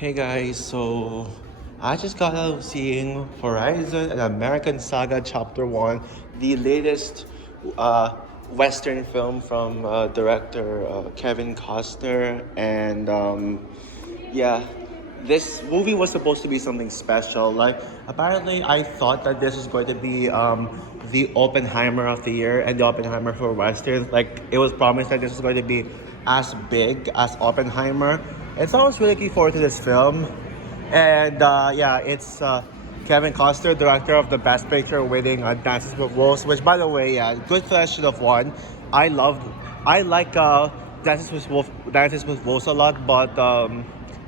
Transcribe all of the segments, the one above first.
Hey guys, so I just got out of seeing Horizon and American Saga Chapter 1, the latest uh, Western film from director Kevin Costner. And yeah, this movie was supposed to be something special. Like, apparently, I thought that this was going to be the Oppenheimer of the year and the Oppenheimer for Western. Like, it was promised that this was going to be as big as Oppenheimer. And so I was really looking forward to this film. And yeah, it's Kevin Costner, director of the Best Picture, winning Dances with Wolves. Which, by the way, yeah, Goodfellas should have won. I loved, I like Dances with Wolves a lot, but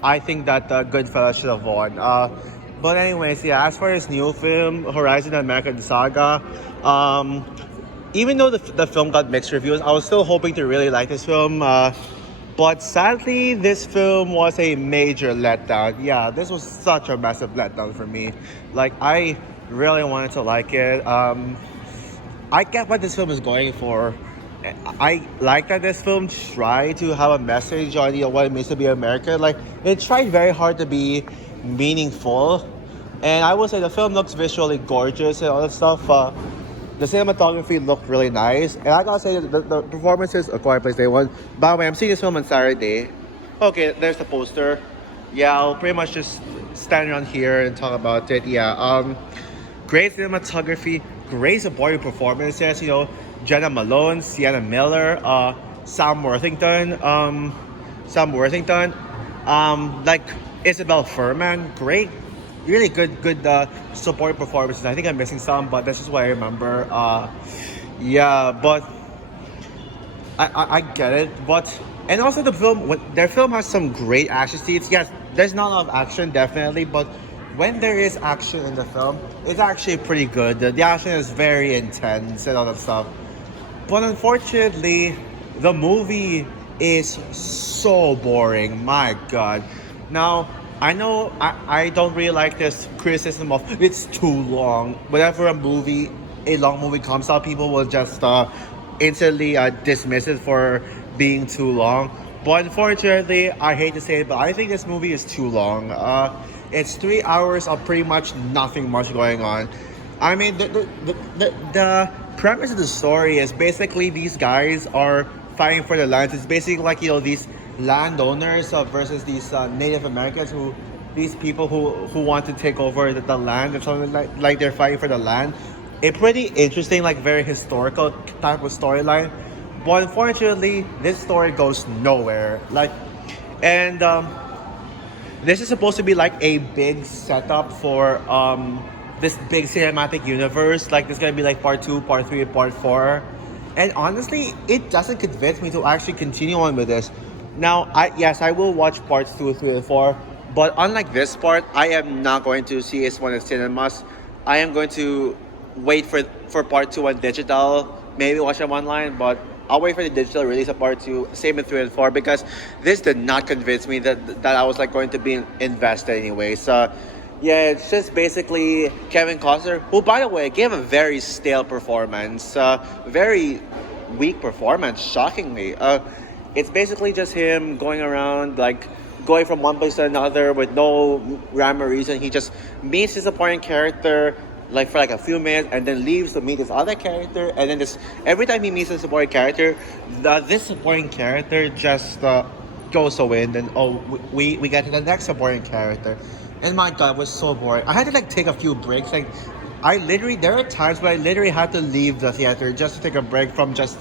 I think that Goodfellas should have won. But anyways, yeah. As for this new film, Horizon American Saga, um, even though the film got mixed reviews, I was still hoping to really like this film. But sadly, this film was a major letdown. Yeah, this was such a massive letdown for me. Like, I really wanted to like it. I get what this film is going for. I like that this film tried to have a message on what it means to be American. Like, it tried very hard to be meaningful, and I would say the film looks visually gorgeous and all that stuff. The cinematography looked really nice, and I gotta say the performances. A Quiet Place Day One. By the way, I'm seeing this film on Saturday. Okay, there's the poster. Yeah, I'll pretty much just stand around here and talk about it. Yeah, great cinematography, great supporting performances. Jenna Malone, Sienna Miller, Sam Worthington, like Isabel Furman, great, really good supporting performances. I think I'm missing some, but that's just what I remember. Yeah, but I get it, but and also their film has some great action scenes. Yes, there's not a lot of action, definitely, but when there is action in the film, it's actually pretty good. The action is very intense and all that stuff. But unfortunately, the movie is so boring. My God. Now, I know I don't really like this criticism of it's too long. Whenever a long movie comes out, people will just instantly dismiss it for being too long. But unfortunately, I hate to say it, but I think this movie is too long. It's 3 hours of pretty much nothing much going on. I mean, the premise of the story is basically these guys are fighting for the lands. It's basically like, these landowners versus these Native Americans these people who want to take over the land or something like they're fighting for the land. A pretty interesting, like very historical type of storyline. But unfortunately, this story goes nowhere. And this is supposed to be like a big setup for this big cinematic universe. Like, there's gonna be like part two, part three, part four, and honestly, it doesn't convince me to actually continue on with this. Now, I will watch parts two, three, and four, but unlike this part, I am not going to see this one in cinemas. I am going to wait for part two on digital, maybe watch them online, but I'll wait for the digital release of part two, same with three and four, because this did not convince me that I was like going to be invested anyway. So yeah, it's just basically Kevin Costner, who, by the way, gave a very stale performance, very weak performance, shockingly. It's basically just him going around, like, going from one place to another with no rhyme or reason. He just meets his supporting character, like, for like a few minutes, and then leaves to meet this other character, and then every time he meets a supporting character, this supporting character just goes away, and then we get to the next supporting character. And my God, it was so boring. I had to like take a few breaks. Like, there are times where I literally had to leave the theater just to take a break from just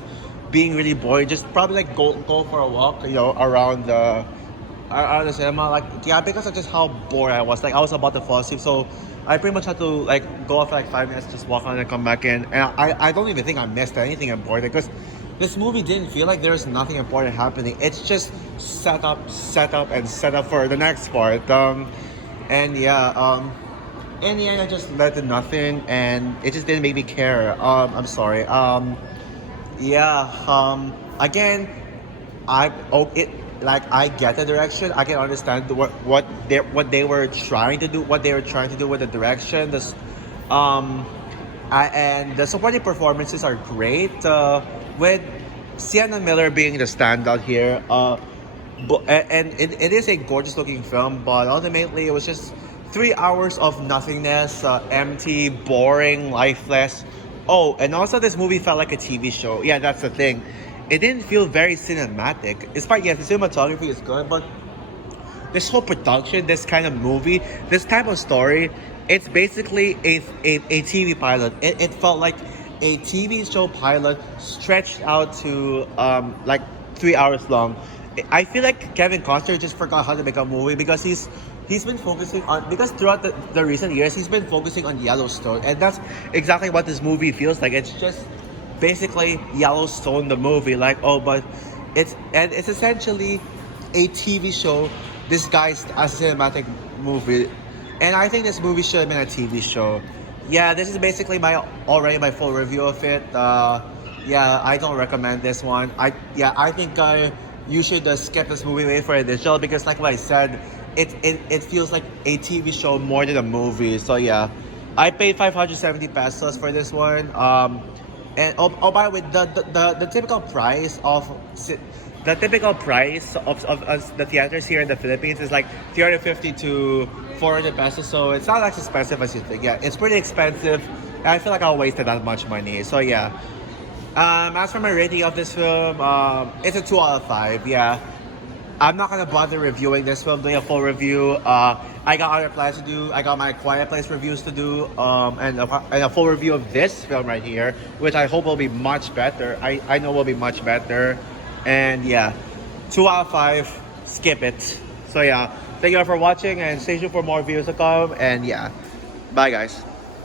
being really boring. Just probably like go for a walk, around the cinema. Like, yeah, because of just how bored I was. Like, I was about to fall asleep, so I pretty much had to like go off for like 5 minutes, just walk on and come back in. And I don't even think I missed anything important, because this movie didn't feel like there was nothing important happening. It's just set up, and set up for the next part. And yeah, in the end, I just led to nothing, and it just didn't make me care. I'm sorry. Yeah. Again, I get the direction. I can understand what they were trying to do. What they were trying to do with the direction. And the supporting performances are great. With Sienna Miller being the standout here. But and it is a gorgeous looking film, but ultimately it was just 3 hours of nothingness, empty, boring, lifeless. Oh, and also this movie felt like a TV show. Yeah, that's the thing. It didn't feel very cinematic. Despite yes, the cinematography is good, but this whole production, this kind of movie, this type of story, it's basically a TV pilot. It felt like a TV show pilot stretched out to like 3 hours long. I feel like Kevin Costner just forgot how to make a movie because he's been focusing on because throughout the recent years he's been focusing on Yellowstone, and that's exactly what this movie feels like. It's just basically Yellowstone the movie, like oh, but it's essentially a TV show disguised as a cinematic movie. And I think this movie should have been a TV show. Yeah, this is basically my full review of it. Yeah, I don't recommend this one. I think you should skip this movie, wait for it digital because like what I said, it feels like a TV show more than a movie. So yeah, I paid 570 pesos for this one. And by the way, the typical price of the theaters here in the Philippines is like 350 to 400 pesos. So it's not as expensive as you think. Yeah, it's pretty expensive. And I feel like I wasted that much money. So yeah. As for my rating of this film, it's a 2 out of 5. Yeah, I'm not gonna bother reviewing this film, doing a full review. I got other plans to do. I got my Quiet Place reviews to do, and a full review of this film right here, which I hope will be much better. I know will be much better, and yeah, 2 out of 5. Skip it. So yeah, thank you all for watching, and stay tuned for more videos to come. And yeah, bye guys.